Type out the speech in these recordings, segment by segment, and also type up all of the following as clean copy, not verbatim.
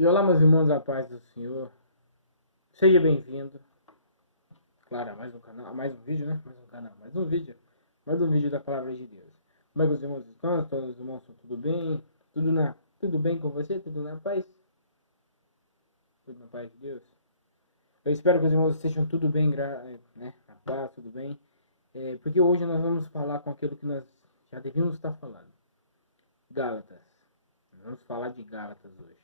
E olá, meus irmãos, a paz do Senhor. Seja bem-vindo. Claro, a mais um canal, a mais um vídeo, né? Mais um canal, mais um vídeo da palavra de Deus. Como é que os irmãos estão? Todos os irmãos estão tudo bem? Tudo bem com você? Tudo na paz? Tudo na paz de Deus? Eu espero que os irmãos estejam tudo bem, né? Na paz, tudo bem. Porque hoje nós vamos falar com aquilo que nós já devíamos estar falando. Gálatas. Nós vamos falar de Gálatas hoje,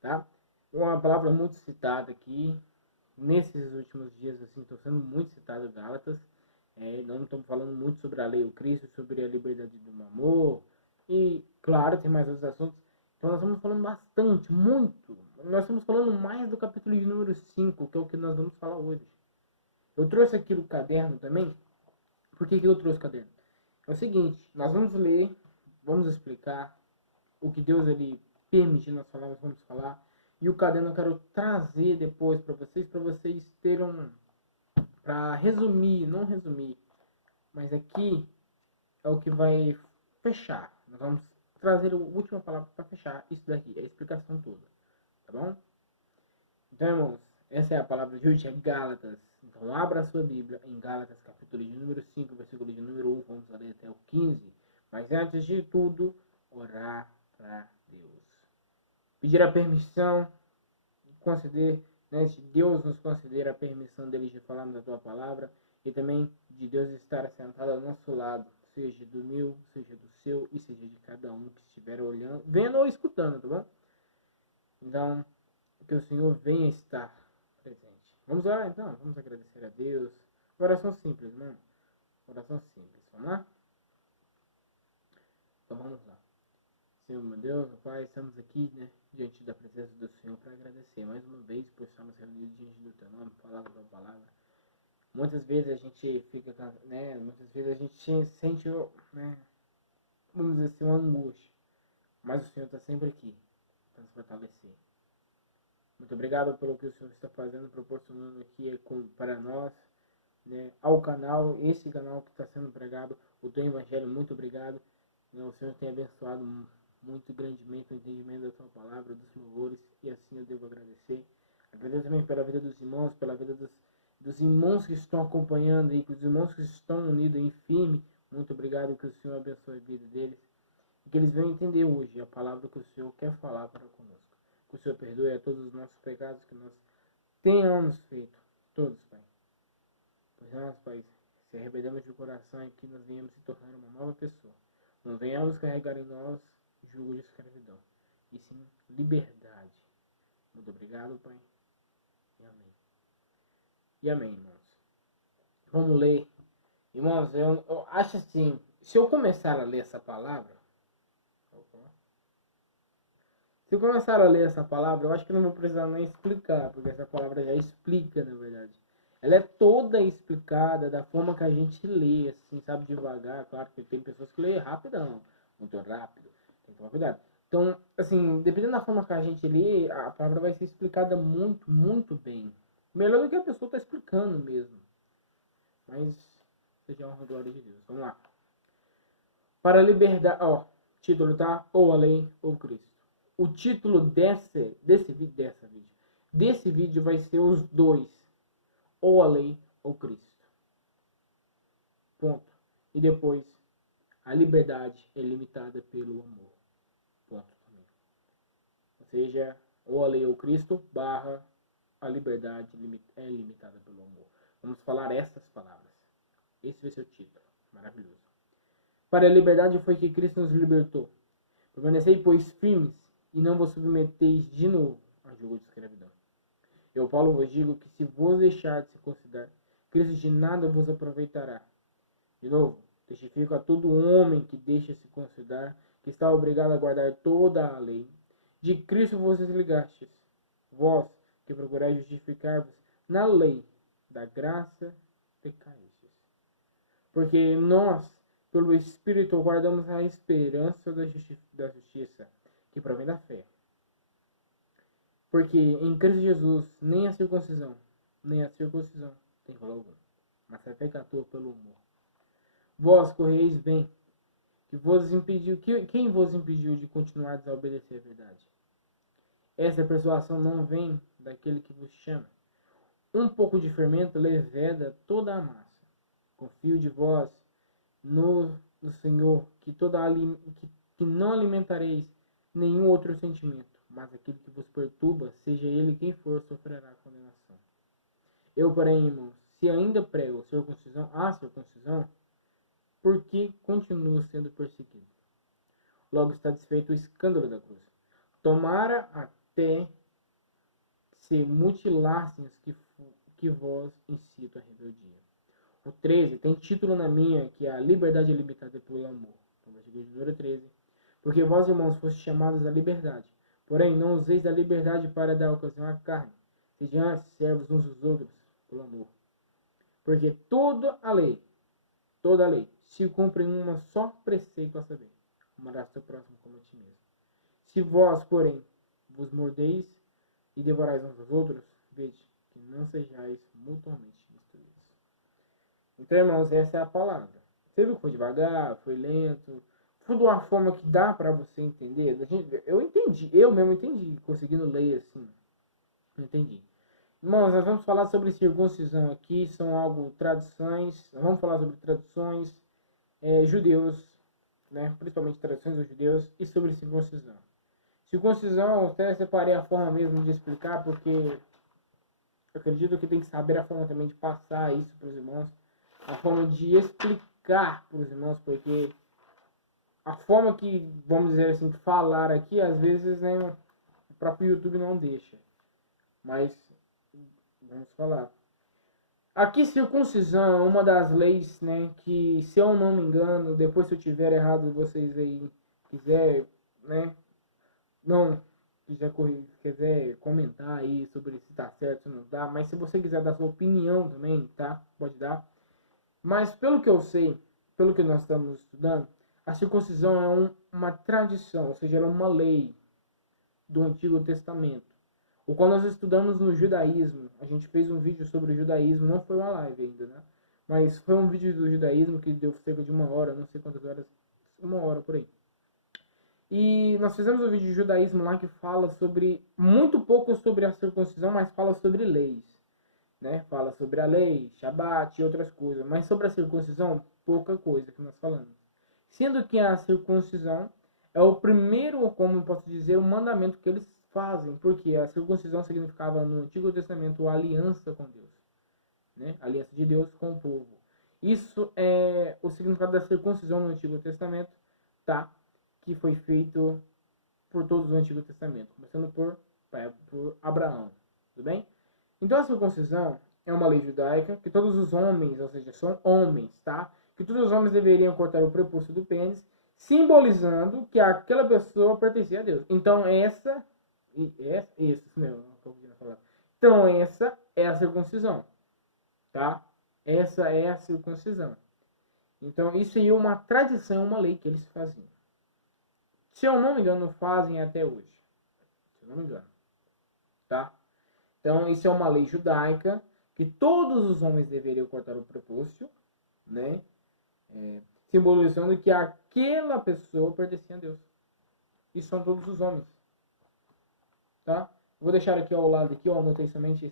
tá? Uma palavra muito citada aqui nesses últimos dias, assim, estou sendo muito citado Gálatas. Não estamos falando muito sobre a lei do Cristo, sobre a liberdade do amor. E, claro, tem mais outros assuntos. Então nós estamos falando bastante, muito. Nós estamos falando mais do capítulo de número 5, que é o que nós vamos falar hoje. Eu trouxe aqui o caderno também. Por que eu trouxe o caderno? É o seguinte, nós vamos ler, vamos explicar o que Deus ele permitir nós falarmos, vamos falar. E o caderno eu quero trazer depois para vocês terem para resumir, não resumir, mas aqui é o que vai fechar. Nós vamos trazer a última palavra para fechar isso daqui, a explicação toda, tá bom? Então, irmãos, essa é a palavra de hoje, é Gálatas. Então, abra a sua Bíblia em Gálatas, capítulo de número 5, versículo de número 1, vamos ler até o 15. Mas antes de tudo, orar para Deus. Pedir a permissão, conceder, né, se Deus nos conceder a permissão dele de falarmos a tua palavra e também de Deus estar sentado ao nosso lado, seja do meu, seja do seu e seja de cada um que estiver olhando, vendo ou escutando, tá bom? Então, que o Senhor venha estar presente. Vamos orar então, vamos agradecer a Deus. Oração simples, né? Oração simples, vamos lá? Então vamos lá. Senhor, meu Deus, meu Pai, estamos aqui, né, diante da presença do Senhor para agradecer mais uma vez por estarmos reunidos diante do Teu nome, falar a Tua palavra. Muitas vezes a gente fica, né, muitas vezes a gente sente, né, vamos dizer assim, uma angústia, mas o Senhor está sempre aqui para nos fortalecer. Muito obrigado pelo que o Senhor está fazendo, proporcionando aqui para nós, né, ao canal, esse canal que está sendo pregado, o Teu Evangelho, muito obrigado. Né, o Senhor tem abençoado muito grandemente o entendimento da tua palavra, dos louvores, e assim eu devo agradecer. Agradeço também pela vida dos irmãos, pela vida dos irmãos que estão acompanhando aí, dos irmãos que estão unidos em firme. Muito obrigado, que o Senhor abençoe a vida deles e que eles venham entender hoje a palavra que o Senhor quer falar para conosco. Que o Senhor perdoe a todos os nossos pecados que nós tenhamos feito, todos, Pai. Pois nós, Pai, se arrependemos de coração e que nós venhamos se tornar uma nova pessoa. Não venhamos carregar em nós jugo de escravidão, e sim liberdade. Muito obrigado, Pai. E amém. E amém, irmãos. Vamos ler. Irmãos, eu acho assim, se eu começar a ler essa palavra, eu acho que não vou precisar nem explicar, porque essa palavra já explica, na verdade. Ela é toda explicada da forma que a gente lê, assim, sabe, devagar. Claro que tem pessoas que lêem rapidão, muito rápido. Tem que tomar cuidado. Então, assim, dependendo da forma que a gente lê, a palavra vai ser explicada muito, muito bem. Melhor do que a pessoa está explicando mesmo. Mas, seja a honra e glória de Deus. Vamos lá. Para a liberdade, ó, título, tá? Ou a lei, ou Cristo. O título desse vídeo vai ser os dois. Ou a lei, ou Cristo. Ponto. E depois, a liberdade é limitada pelo amor. Ponto também. Ou seja, ou a lei ou Cristo, barra, a liberdade é limitada pelo amor. Vamos falar essas palavras. Esse vai ser o título. Maravilhoso. Para a liberdade foi que Cristo nos libertou. Permanecei, pois, firmes, e não vos submeteis de novo a jugo de escravidão. Eu, Paulo, vos digo que se vos deixar de se considerar, Cristo de nada vos aproveitará. De novo, testifico a todo homem que deixa se considerar que está obrigado a guardar toda a lei. De Cristo vos desligastes, vós que procurais justificar-vos na lei da graça pecaístes. Porque nós, pelo Espírito, guardamos a esperança da justiça, que provém da fé. Porque em Cristo Jesus, nem a circuncisão, nem a circuncisão tem valor algum, mas a fé que atua pelo amor. Vós correis bem, quem vos impediu de continuar a obedecer a verdade? Essa persuasão não vem daquele que vos chama. Um pouco de fermento leveda toda a massa. Confio de vós no Senhor, que não alimentareis nenhum outro sentimento, mas aquele que vos perturba, seja ele quem for, sofrerá condenação. Eu, porém, irmãos, se ainda prego a circuncisão, por que continuo sendo perseguido? Logo está desfeito o escândalo da cruz. Tomara até se mutilassem os que vós incito à rebeldia. O 13 tem título na minha, que é a liberdade é limitada pelo amor. Versículo de número 13. Porque vós, irmãos, fostes chamados à liberdade. Porém, não useis da liberdade para dar ocasião à carne. Sede antes servos uns dos outros, pelo amor. Porque toda a lei, se cumpre em uma só preceito a saber. Amarás teu próximo como a ti mesmo. Se vós, porém, vos mordeis e devorais uns aos outros, vede que não sejais mutuamente destruídos. Então, irmãos, essa é a palavra. Você viu que foi devagar, foi lento, foi de uma forma que dá para você entender. Eu mesmo entendi, conseguindo ler assim. Entendi. Irmãos, nós vamos falar sobre circuncisão aqui, são tradições, nós vamos falar sobre tradições judeus, né? Principalmente tradições dos judeus, e sobre circuncisão. Circuncisão, até separei a forma mesmo de explicar, porque eu acredito que tem que saber a forma também de passar isso para os irmãos, a forma de explicar para os irmãos, porque a forma que, vamos dizer assim, falar aqui, às vezes, né, o próprio YouTube não deixa. Mas, vamos falar. Aqui, circuncisão é uma das leis, né, que, se eu não me engano, depois se eu tiver errado, vocês aí quiser, né, não quiser comentar aí sobre se tá certo ou não dá, mas se você quiser dar sua opinião também, tá? Pode dar. Mas pelo que eu sei, pelo que nós estamos estudando, a circuncisão é uma tradição, ou seja, ela é uma lei do Antigo Testamento. O qual nós estudamos no judaísmo, a gente fez um vídeo sobre o judaísmo, não foi uma live ainda, né? Mas foi um vídeo do judaísmo que deu cerca de 1 hora, não sei quantas horas, 1 hora por aí. E nós fizemos um vídeo de judaísmo lá que fala sobre, muito pouco sobre a circuncisão, mas fala sobre leis, né? Fala sobre a lei, Shabat e outras coisas, mas sobre a circuncisão, pouca coisa que nós falamos. Sendo que a circuncisão é o primeiro, como eu posso dizer, o mandamento que eles fazem, porque a circuncisão significava no Antigo Testamento a aliança com Deus, né? A aliança de Deus com o povo. Isso é o significado da circuncisão no Antigo Testamento, tá? Que foi feito por todos o Antigo Testamento, começando por Abraão, tudo bem? Então a circuncisão é uma lei judaica que todos os homens, ou seja, são homens, tá? Que todos os homens deveriam cortar o prepúcio do pênis, simbolizando que aquela pessoa pertencia a Deus. Então essa é a circuncisão, tá? Essa é a circuncisão. Então isso aí é uma tradição, uma lei que eles faziam. Se eu não me engano, fazem até hoje. Se eu não me engano. Tá? Então, isso é uma lei judaica que todos os homens deveriam cortar o prepúcio, né? Simbolizando que aquela pessoa pertencia a Deus. E são todos os homens. Tá? Vou deixar aqui ao lado, aqui, eu anotei somente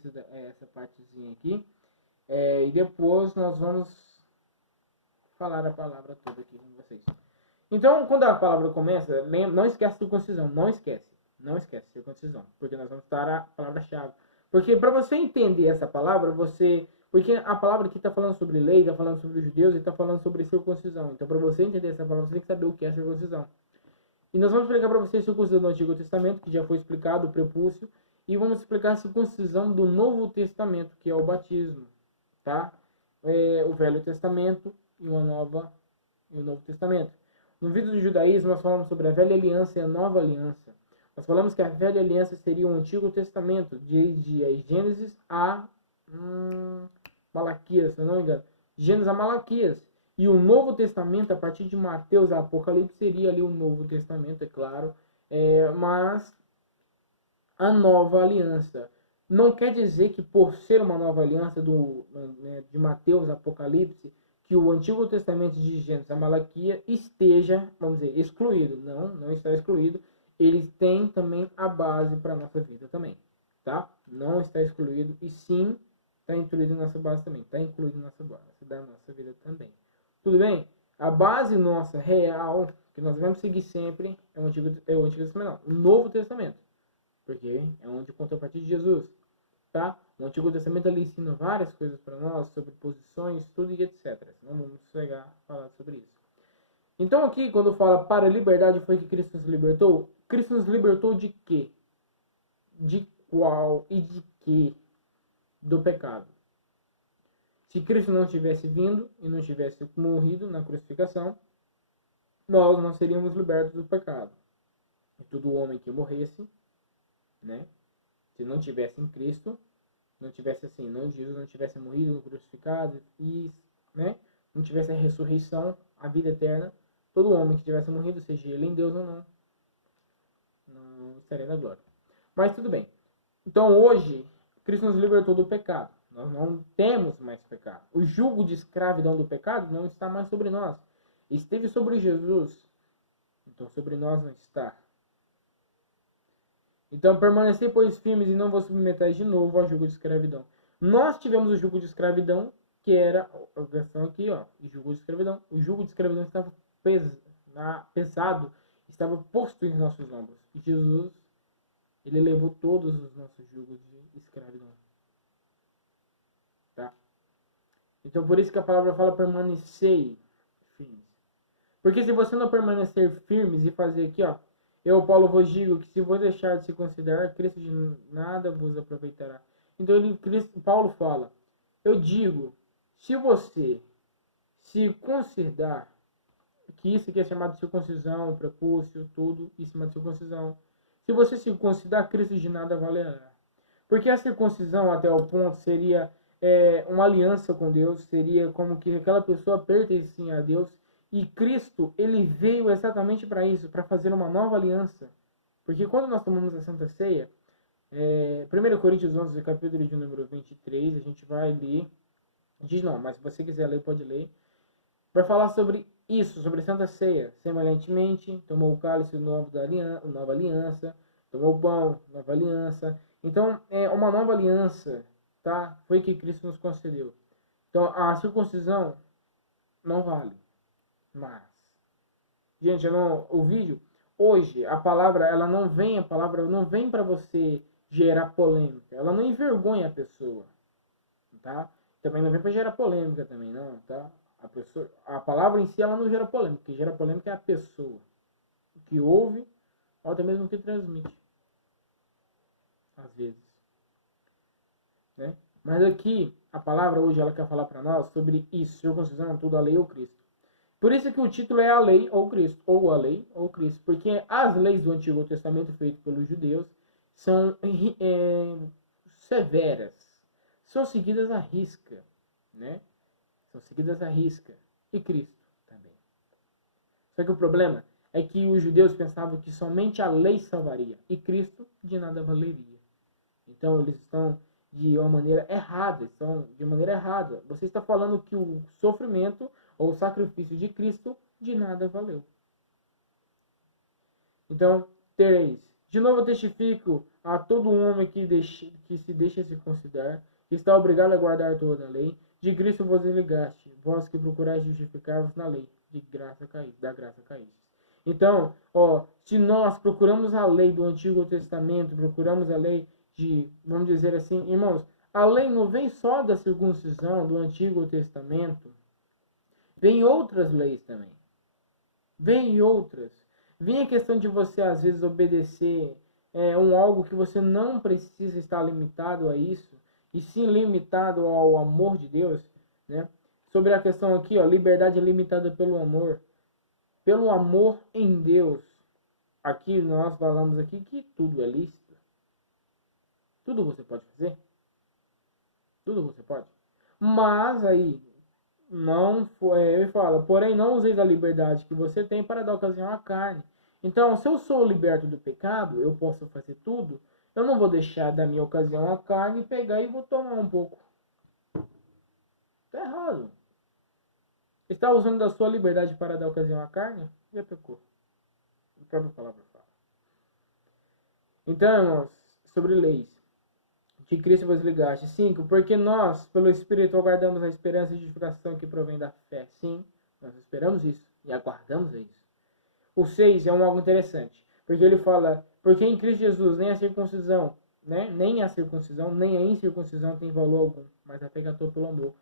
essa partezinha aqui. E depois nós vamos falar a palavra toda aqui com vocês. Então, quando a palavra começa, não esquece circuncisão, não esquece circuncisão, porque nós vamos estar a palavra-chave. Porque para você entender essa palavra, porque a palavra aqui está falando sobre lei, está falando sobre os judeus e está falando sobre circuncisão. Então, para você entender essa palavra, você tem que saber o que é circuncisão. E nós vamos explicar para você a circuncisão do Antigo Testamento, que já foi explicado, o prepúcio, e vamos explicar a circuncisão do Novo Testamento, que é o batismo, tá? O Velho Testamento e o Novo Testamento. No vídeo do judaísmo, nós falamos sobre a velha aliança e a nova aliança. Nós falamos que a velha aliança seria o Antigo Testamento, de Gênesis a Malaquias, se eu não me engano. Gênesis a Malaquias. E o Novo Testamento, a partir de Mateus a Apocalipse, seria ali o Novo Testamento, é claro. Mas a nova aliança. Não quer dizer que por ser uma nova aliança de Mateus a Apocalipse, que o Antigo Testamento de Gênesis a Malaquias esteja, vamos dizer, excluído. Não está excluído. eles têm também a base para a nossa vida também, tá? Não está excluído, e sim está incluído na nossa base também, está incluído na nossa base da nossa vida também. Tudo bem? A base nossa real, que nós vamos seguir sempre, é o Antigo Testamento, não, o Novo Testamento, porque é onde conta a partir de Jesus, tá? O Antigo Testamento ele ensina várias coisas para nós sobre posições, tudo e etc. Não vamos chegar a falar sobre isso. Então aqui, quando fala para a liberdade foi que Cristo nos libertou, Cristo nos libertou de quê? De qual e de quê? Do pecado. Se Cristo não tivesse vindo e não tivesse morrido na crucificação, nós não seríamos libertos do pecado. E todo homem que morresse, né? Se não tivesse em Cristo, não tivesse assim, não Jesus não tivesse morrido, crucificado e, né? Não tivesse a ressurreição, a vida eterna, todo homem que tivesse morrido, seja ele em Deus ou não, não estaria na glória. Mas tudo bem. Então hoje, Cristo nos libertou do pecado. Nós não temos mais pecado. O jugo de escravidão do pecado não está mais sobre nós. Esteve sobre Jesus. Então sobre nós não está. Então permanecei, pois, firmes e não vos submetais de novo ao jugo de escravidão. Nós tivemos o jugo de escravidão, que era a versão aqui, ó, jugo de escravidão. O jugo de escravidão estava pesado, estava posto em nossos ombros. E Jesus, ele levou todos os nossos jugos de escravidão. Tá? Então por isso que a palavra fala permanecei firmes. Porque se você não permanecer firmes e fazer aqui, ó, eu, Paulo, vos digo que se vos deixar de se considerar, Cristo de nada vos aproveitará. Então Paulo fala, eu digo, se você se considerar, que isso aqui é chamado de circuncisão, prepúcio, tudo, isso é chamado de circuncisão. Se você se considerar, Cristo de nada valerá. Porque a circuncisão, até o ponto, seria uma aliança com Deus, seria como que aquela pessoa pertencia a Deus, e Cristo, ele veio exatamente para isso, para fazer uma nova aliança. Porque quando nós tomamos a Santa Ceia, 1 Coríntios 11, capítulo de número 23, a gente vai ler, diz não, mas se você quiser ler, pode ler, vai falar sobre isso, sobre a Santa Ceia. Semelhantemente, tomou o cálice nova aliança, tomou o pão, nova aliança. Então, é uma nova aliança, tá? Foi que Cristo nos concedeu. Então, a circuncisão não vale. Mas, gente, o vídeo, hoje, a palavra não vem para você gerar polêmica. Ela não envergonha a pessoa, tá? Também não vem para gerar polêmica também, não, tá? A palavra em si, ela não gera polêmica. O que gera polêmica é a pessoa. O que ouve, ou até mesmo o que transmite. Às vezes. Né? Mas aqui, a palavra hoje, ela quer falar para nós sobre isso. Circuncisão, tudo, a lei ou Cristo. Por isso que o título é a lei ou Cristo. Ou a lei ou Cristo. Porque as leis do Antigo Testamento feitas pelos judeus são severas. São seguidas à risca. Né? São seguidas à risca. E Cristo também. Só que o problema é que os judeus pensavam que somente a lei salvaria. E Cristo de nada valeria. Então eles estão de uma maneira errada. Você está falando que o sofrimento ou o sacrifício de Cristo de nada valeu. Então, tereis. De novo eu testifico a todo homem que se deixa se considerar, que está obrigado a guardar toda a lei. De Cristo vos desligaste, vós que procurais justificar-vos na lei, da graça caíste. Então, se nós procuramos a lei do Antigo Testamento, procuramos a lei vamos dizer assim, irmãos, a lei não vem só da circuncisão do Antigo Testamento, vem outras leis também. Vem outras. Vem a questão de você, às vezes, obedecer algo que você não precisa estar limitado a isso, e sim limitado ao amor de Deus, né? Sobre a questão aqui, liberdade é limitada pelo amor. Pelo amor em Deus. Aqui, nós falamos aqui que tudo é lícito. Tudo você pode fazer. Tudo você pode. Mas aí, ele fala, porém não useis a liberdade que você tem para dar ocasião à carne. Então, se eu sou liberto do pecado, eu posso fazer tudo, eu não vou deixar da minha ocasião à carne e pegar e vou tomar um pouco. Está errado. Está usando da sua liberdade para dar ocasião à carne? Já pecou. A própria palavra fala. Então, irmãos, sobre leis. De Cristo vos ligaste. 5. Porque nós, pelo Espírito, aguardamos a esperança de justificação que provém da fé. Sim, nós esperamos isso e aguardamos isso. O 6 é algo interessante. Porque ele fala, porque em Cristo Jesus nem a circuncisão, né? Nem a circuncisão, nem a incircuncisão tem valor algum, mas a fé que atua pelo amor.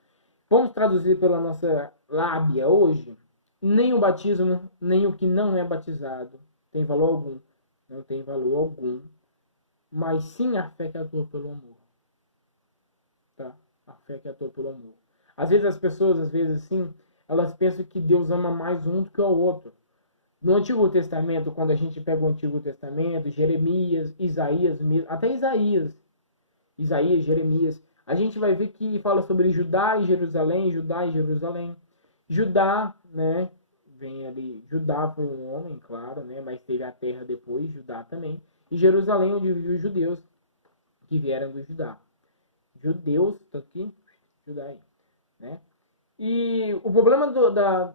Vamos traduzir pela nossa lábia hoje. Nem o batismo, nem o que não é batizado tem valor algum. Não tem valor algum. Mas sim a fé que atua pelo amor. Tá? A fé que atua pelo amor. Às vezes as pessoas, assim, elas pensam que Deus ama mais um do que o outro. No Antigo Testamento, quando a gente pega o Antigo Testamento, Jeremias, Isaías mesmo, até Isaías, Jeremias, a gente vai ver que fala sobre Judá e Jerusalém, Judá e Jerusalém. Judá, né, vem ali, Judá foi um homem, claro, né, mas teve a terra depois, Judá também. E Jerusalém, onde viviam os judeus que vieram do Judá. Judeus, tá aqui, Judá aí, né? E o problema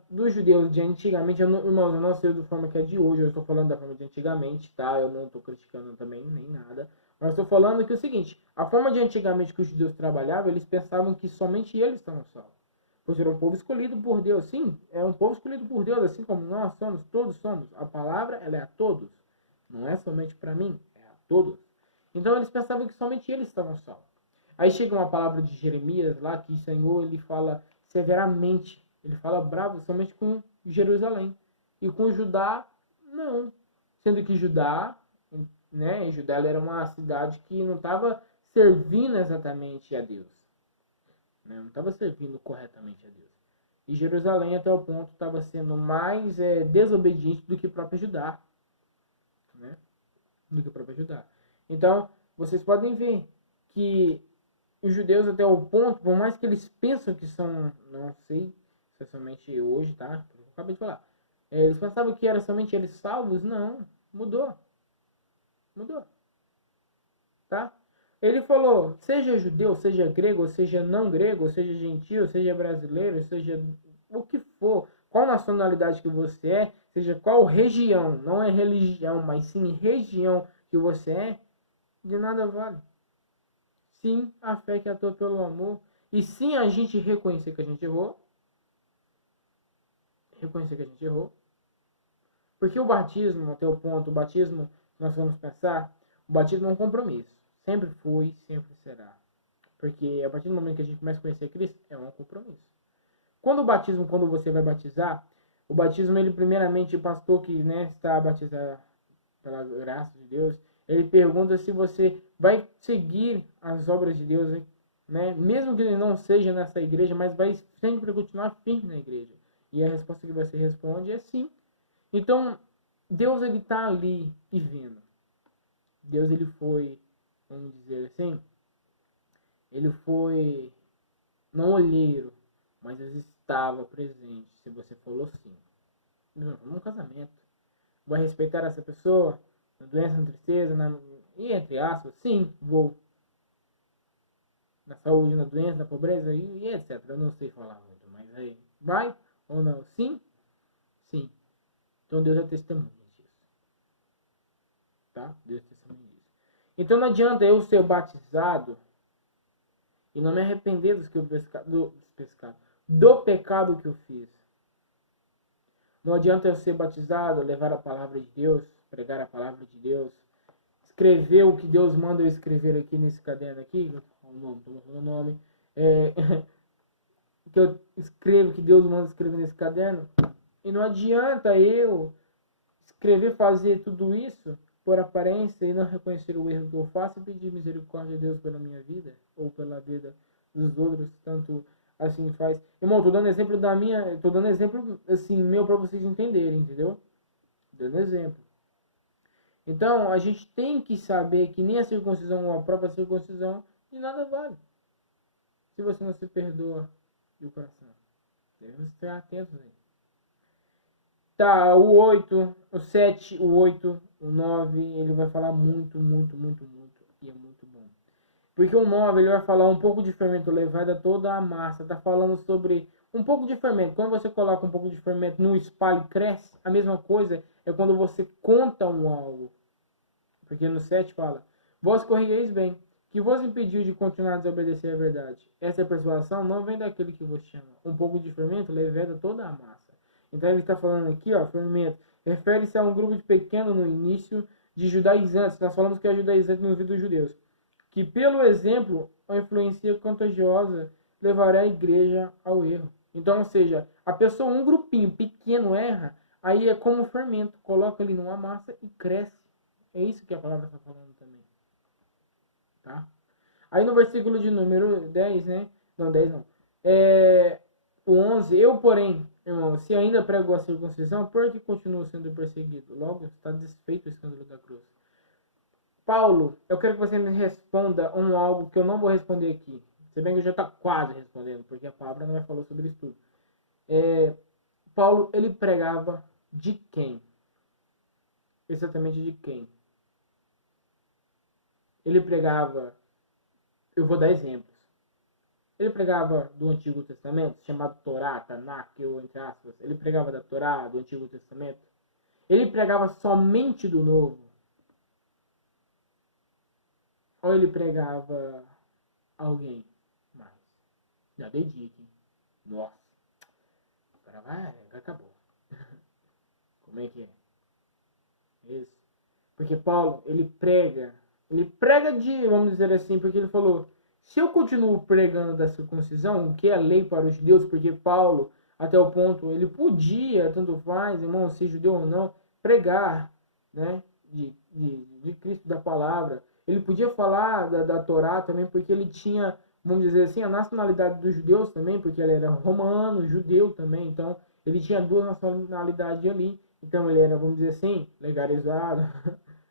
dos judeus de antigamente, irmãos, eu não sei da forma que é de hoje, eu estou falando da forma de antigamente, tá? Eu não estou criticando também, nem nada. Mas estou falando que é o seguinte, a forma de antigamente que os judeus trabalhavam, eles pensavam que somente eles estavam salvos. Pois era um povo escolhido por Deus, sim, é um povo escolhido por Deus, assim como nós somos, todos somos. A palavra, ela é a todos, não é somente para mim, é a todos. Então eles pensavam que somente eles estavam salvos. Aí chega uma palavra de Jeremias lá, que o Senhor, ele fala severamente, ele fala bravo somente com Jerusalém. E com Judá, não. Sendo que Judá, né, Judá era uma cidade que não estava servindo exatamente a Deus. Né, não estava servindo corretamente a Deus. E Jerusalém, até o ponto, estava sendo mais desobediente do que próprio Judá. Né? Do que próprio Judá. Então, vocês podem ver que os judeus até o ponto, por mais que eles pensam que são, não sei se é somente hoje, tá? Eu acabei de falar. Eles pensavam que era somente eles salvos, não. Mudou. Mudou. Tá? Ele falou, seja judeu, seja grego, seja não grego, seja gentil, seja brasileiro, seja o que for, qual nacionalidade que você é, seja qual região, não é religião, mas sim região que você é, de nada vale. Sim, a fé que atua pelo amor. E sim, a gente reconhecer que a gente errou. Reconhecer que a gente errou. Porque o batismo, até o ponto, o batismo, nós vamos pensar, o batismo é um compromisso. Sempre foi, sempre será. Porque a partir do momento que a gente começa a conhecer Cristo, é um compromisso. Quando o batismo, quando você vai batizar, o batismo, ele primeiramente, o pastor que, né, está a batizar pela graça de Deus, ele pergunta se você vai seguir as obras de Deus, né? Mesmo que ele não seja nessa igreja, mas vai sempre continuar firme na igreja. E a resposta que você responde é sim. Então, Deus, ele está ali e vendo. Deus, ele foi, vamos dizer assim, ele foi não olheiro, mas ele estava presente. Se você falou sim. Num casamento. Vai respeitar essa pessoa? Na doença, na tristeza, e entre aspas, sim, vou. Na saúde, na doença, na pobreza e etc. Eu não sei falar muito, mas aí, vai ou não? Sim? Sim. Então Deus é testemunha disso. Tá? Deus é testemunha disso. Então não adianta eu ser batizado e não me arrepender do pecado que eu fiz. Não adianta eu ser batizado, levar a palavra de Deus, pregar a palavra de Deus, escrever o que Deus manda eu escrever aqui nesse caderno aqui, estou falando o nome, que eu escrevo, que Deus manda escrever nesse caderno, e não adianta eu escrever, fazer tudo isso por aparência e não reconhecer o erro que eu faço e pedir misericórdia a Deus pela minha vida, ou pela vida dos outros, tanto assim faz. Irmão, tô dando exemplo tô dando exemplo assim, meu para vocês entenderem, entendeu? Dando exemplo. Então, a gente tem que saber que nem a circuncisão ou a própria circuncisão de nada vale. Se você não se perdoa do coração. Devemos estar atentos aí. Tá, o 8, o 7, o 8, o 9, ele vai falar muito, muito, muito, muito. E é muito bom. Porque o 9, ele vai falar um pouco de fermento levado a toda a massa. Tá falando sobre um pouco de fermento. Quando você coloca um pouco de fermento no espalho e cresce, a mesma coisa é quando você conta um algo. Porque no 7 fala: vós corrigeis bem, que vos impediu de continuar a desobedecer à verdade. Essa persuasão não vem daquele que vos chama. Um pouco de fermento leveda toda a massa. Então ele está falando aqui, ó, fermento, refere-se a um grupo de pequeno no início de judaizantes. Nós falamos que é judaizante no vídeo dos judeus. Que pelo exemplo, a influência contagiosa levará a igreja ao erro. Então, ou seja, a pessoa, um grupinho pequeno erra, aí é como fermento, coloca ele numa massa e cresce. É isso que a palavra está falando também. Tá? Aí no versículo de número 10, né? Não, 10 não. O 11, eu, porém, irmão, se ainda prego a circuncisão, por que continuo sendo perseguido? Logo, está desfeito o escândalo da cruz. Paulo, eu quero que você me responda algo que eu não vou responder aqui. Se bem que eu já está quase respondendo, porque a palavra não vai falar sobre isso tudo. Paulo, ele pregava de quem? Exatamente de quem? Ele pregava, eu vou dar exemplos. Ele pregava do Antigo Testamento, chamado Torá, Tanakh, ou entre aspas. Ele pregava da Torá, do Antigo Testamento. Ele pregava somente do Novo. Ou ele pregava alguém mais? Já dei dica, hein? Nossa. Agora vai, acabou. Como é que é? Isso. Porque Paulo, ele prega de, vamos dizer assim, porque ele falou, se eu continuo pregando da circuncisão, o que é lei para os judeus, porque Paulo, até o ponto, ele podia, tanto faz, irmão, ser judeu ou não, pregar, né, de Cristo, da palavra. Ele podia falar da Torá também, porque ele tinha, vamos dizer assim, a nacionalidade dos judeus também, porque ele era romano, judeu também, então ele tinha duas nacionalidades ali, então ele era, vamos dizer assim, legalizado,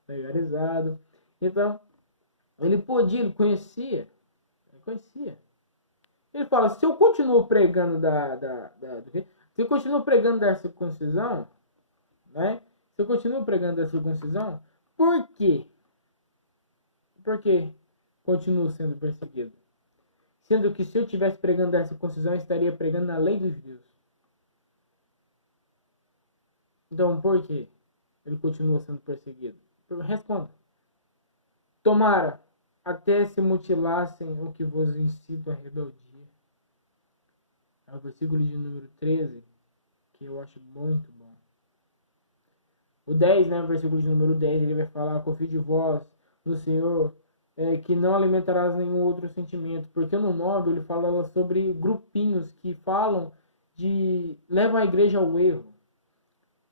legalizado. Então, ele podia, ele conhecia. Ele fala, se eu continuo pregando se eu continuo pregando da circuncisão, né? Se eu continuo pregando da circuncisão, por quê? Por que continuo sendo perseguido? Sendo que se eu estivesse pregando da circuncisão, eu estaria pregando na lei dos judeus. Então, por que ele continua sendo perseguido? Responda. Tomara até se mutilassem o que vos incito a rebeldia. É o versículo de número 13, que eu acho muito bom. O 10, né, o versículo de número 10, ele vai falar, confio de vós no Senhor, que não alimentarás nenhum outro sentimento. Porque no 9 ele fala sobre grupinhos que levam a igreja ao erro.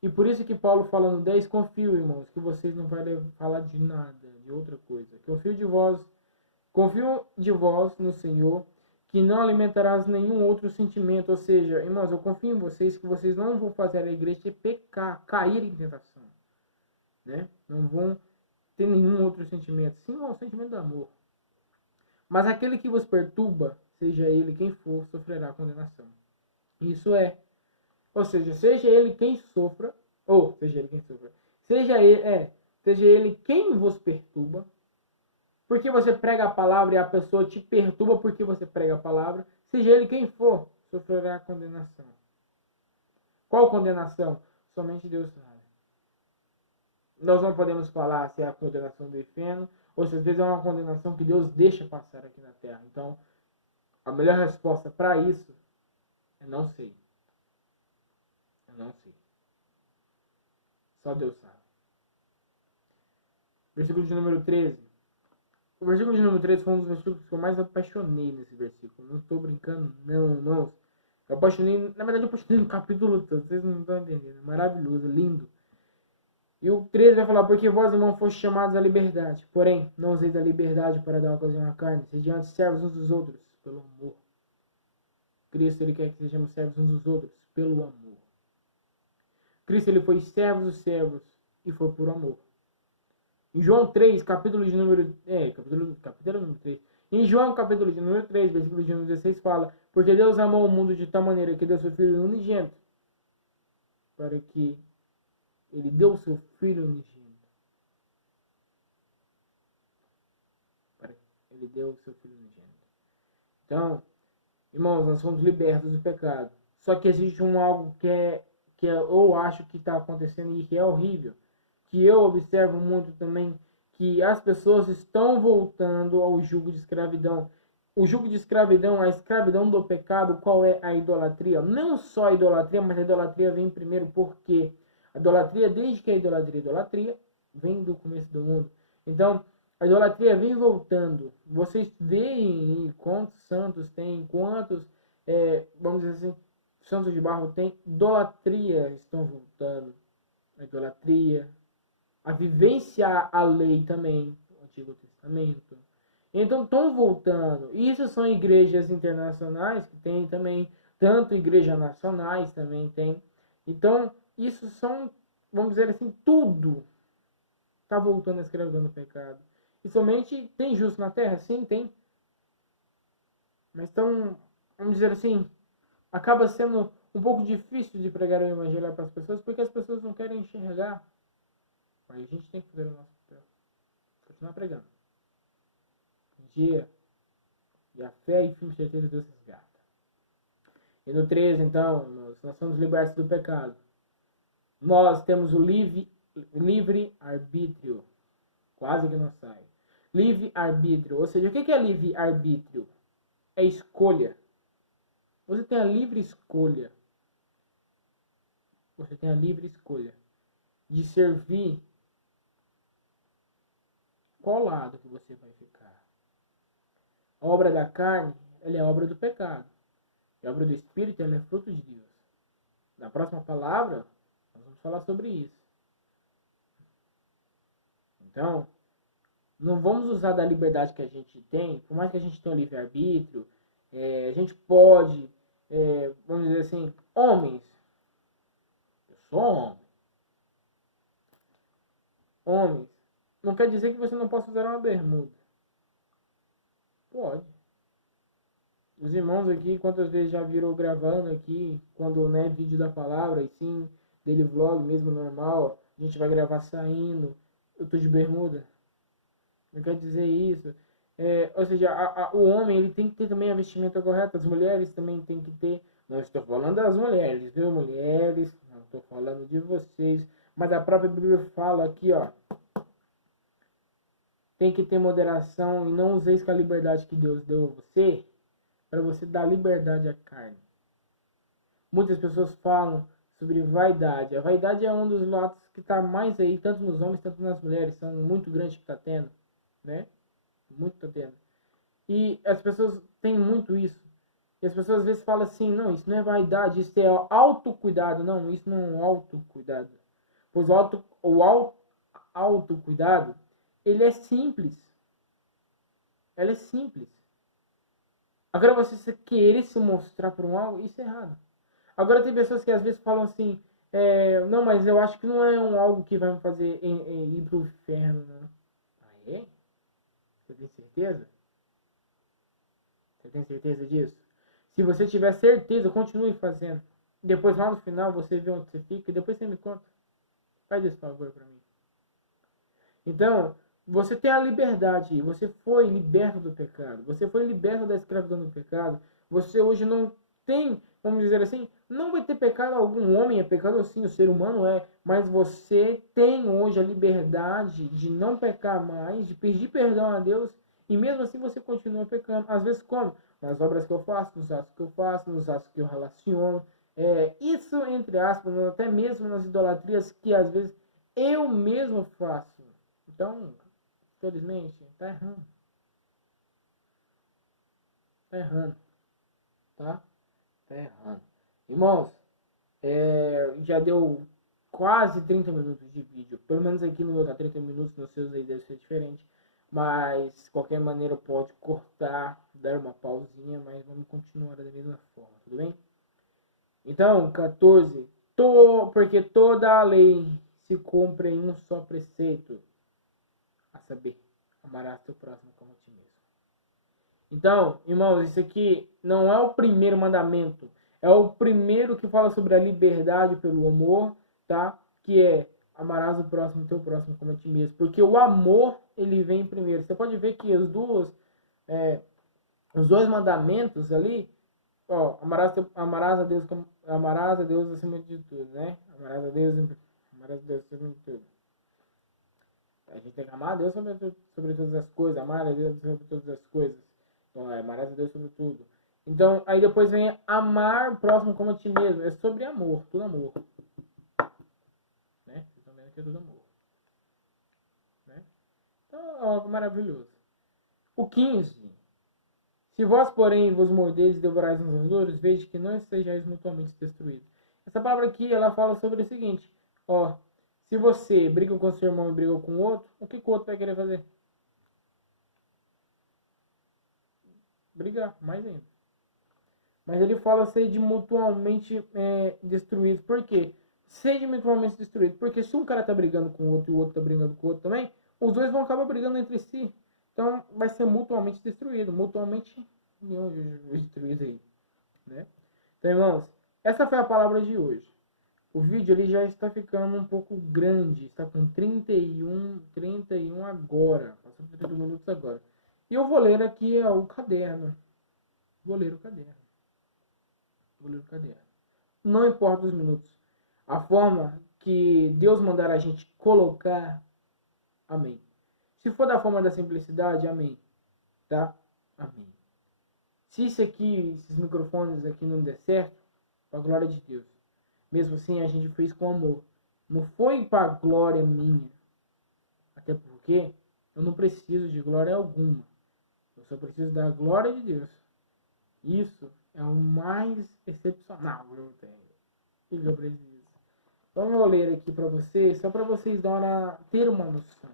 E por isso que Paulo fala no 10, confio, irmãos, que vocês não vão falar de nada, de outra coisa. Confio de vós no Senhor, que não alimentarás nenhum outro sentimento. Ou seja, irmãos, eu confio em vocês que vocês não vão fazer a igreja pecar, cair em tentação. Né? Não vão ter nenhum outro sentimento. Sim, o sentimento do amor. Mas aquele que vos perturba, seja ele quem for, sofrerá condenação. Isso é. Ou seja, seja ele quem sofra, seja ele quem vos perturba, porque você prega a palavra e a pessoa te perturba porque você prega a palavra, seja ele quem for, sofrerá condenação. Qual condenação? Somente Deus sabe. Nós não podemos falar se é a condenação do inferno ou se às vezes é uma condenação que Deus deixa passar aqui na terra. Então, a melhor resposta para isso é não sei. Eu não sei. Só Deus sabe. Versículo de número 13. O versículo de número 13 foi um dos versículos que eu mais apaixonei nesse versículo. Não estou brincando, não, irmãos. Eu apaixonei no capítulo todo. Vocês não estão entendendo. É maravilhoso, lindo. E o 13 vai falar, porque vós, irmãos, fostes chamados à liberdade. Porém, não useis da liberdade para dar ocasião à carne. Sejam servos uns dos outros, pelo amor. Cristo, ele quer que sejamos servos uns dos outros, pelo amor. Cristo, ele foi servo dos servos e foi por amor. Em João 3, capítulo de número... capítulo número 3. Em João, capítulo de número 3, versículo de número 16, fala, porque Deus amou o mundo de tal maneira que deu seu Filho unigênito, para que ele deu o seu Filho unigênito. Ele deu o seu Filho unigênito. Então, irmãos, nós somos libertos do pecado. Só que existe algo que eu acho que está acontecendo e que é horrível. Que eu observo muito também, que as pessoas estão voltando ao jugo de escravidão. O jugo de escravidão, a escravidão do pecado, qual é a idolatria? Não só a idolatria, mas a idolatria vem primeiro porque a idolatria, desde que a idolatria, vem do começo do mundo. Então, a idolatria vem voltando. Vocês veem quantos santos tem, quantos, vamos dizer assim, santos de barro tem, idolatria estão voltando. A idolatria, a vivência à lei também, o Antigo Testamento. Então estão voltando. Isso são igrejas internacionais que tem também, tanto igrejas nacionais também tem. Então, isso são, vamos dizer assim, tudo está voltando a escravidão do pecado. E somente tem justo na terra? Sim, tem. Mas então, vamos dizer assim, acaba sendo um pouco difícil de pregar o evangelho para as pessoas, porque as pessoas não querem enxergar. Aí a gente tem que fazer o nosso papel. Continuar pregando. Um dia, e a fé e firme certeza Deus resgata. E no 13, então, nós somos libertos do pecado. Nós temos o livre arbítrio. Quase que não sai. Livre arbítrio. Ou seja, o que é livre arbítrio? É escolha. Você tem a livre escolha. Você tem a livre escolha de servir qual lado que você vai ficar. A obra da carne, ela é obra do pecado. E a obra do Espírito, ela é fruto de Deus. Na próxima palavra, nós vamos falar sobre isso. Então, não vamos usar da liberdade que a gente tem, por mais que a gente tenha o livre-arbítrio, a gente pode, vamos dizer assim, homens. Eu sou homem. Homens. Não quer dizer que você não possa usar uma bermuda. Pode. Os irmãos aqui, quantas vezes já viram gravando aqui, quando não é vídeo da palavra, e sim dele vlog mesmo normal, a gente vai gravar saindo, eu tô de bermuda. Não quer dizer isso. Ou seja, o homem ele tem que ter também a vestimenta correta, as mulheres também tem que ter. Não estou falando das mulheres, viu, mulheres? Não estou falando de vocês. Mas a própria Bíblia fala aqui, ó. Tem que ter moderação e não useis com a liberdade que Deus deu a você, para você dar liberdade à carne. Muitas pessoas falam sobre vaidade. A vaidade é um dos lados que está mais aí, tanto nos homens, tanto nas mulheres. São muito grandes que está tendo, né? Muito está tendo. E as pessoas têm muito isso. E as pessoas às vezes falam assim, não, isso não é vaidade, isso é autocuidado. Não, isso não é um autocuidado. Pois o autocuidado, ele é simples. Ela é simples. Agora você querer se mostrar por um algo, isso é errado. Agora tem pessoas que às vezes falam assim, não, mas eu acho que não é um algo que vai me fazer ir pro inferno, não. Ah, é? Você tem certeza? Você tem certeza disso? Se você tiver certeza, continue fazendo. Depois lá no final você vê onde você fica e depois você me conta. Faz esse favor pra mim. Então, você tem a liberdade, você foi liberto do pecado, você foi liberto da escravidão do pecado, você hoje não tem, vamos dizer assim, não vai ter pecado algum, o homem é pecador sim, o ser humano é, mas você tem hoje a liberdade de não pecar mais, de pedir perdão a Deus, e mesmo assim você continua pecando, às vezes como? Nas obras que eu faço, nos atos que eu faço, nos atos que eu relaciono, isso entre aspas, até mesmo nas idolatrias que às vezes eu mesmo faço. Então, infelizmente, tá errando. Tá errando. Tá? Tá errando. Irmãos, já deu quase 30 minutos de vídeo. Pelo menos aqui no meu tá 30 minutos, nos seus aí deve ser diferente. Mas, de qualquer maneira, pode cortar, dar uma pausinha, mas vamos continuar da mesma forma, tudo bem? Então, 14. Porque toda a lei se cumpre em um só preceito. A saber, amarás teu próximo como a ti mesmo. Então, irmãos, isso aqui não é o primeiro mandamento. É o primeiro que fala sobre a liberdade pelo amor, tá? Que é amarás o próximo, teu próximo como a ti mesmo. Porque o amor, ele vem primeiro. Você pode ver que os dois mandamentos ali, ó, amarás a Deus acima de tudo, né? Amarás a Deus acima de tudo. A gente tem que amar a Deus sobre todas as coisas, amar a Deus sobre todas as coisas. Então, amar a Deus sobre tudo. Então, aí depois vem amar o próximo como a ti mesmo. É sobre amor, tudo amor. Né? Vocês estão vendo que é tudo amor. Né? Então, é algo maravilhoso. O 15. Se vós, porém, vos mordeis e devorais uns aos outros, veja que não estejais mutuamente destruídos. Essa palavra aqui, ela fala sobre o seguinte. Ó, se você briga com seu irmão e briga com o outro, o que o outro vai querer fazer? Brigar, mais ainda. Mas ele fala ser de mutuamente destruídos. Por quê? Ser de mutuamente destruído. Porque se um cara tá brigando com o outro e o outro tá brigando com o outro também, os dois vão acabar brigando entre si. Então vai ser mutuamente destruído. Mutuamente destruído aí. Né? Então, irmãos, essa foi a palavra de hoje. O vídeo ele já está ficando um pouco grande. Está com 31 agora. Passou por 31 minutos agora. E eu vou ler aqui o caderno. Vou ler o caderno. Não importa os minutos. A forma que Deus mandar a gente colocar, amém. Se for da forma da simplicidade, amém. Tá? Amém. Se esses microfones aqui não der certo, para a glória de Deus. Mesmo assim, a gente fez com amor. Não foi para glória minha. Até porque eu não preciso de glória alguma. Eu só preciso da glória de Deus. Isso é o mais excepcional que eu tenho. E eu preciso. Então eu vou ler aqui para vocês, só para vocês ter uma noção.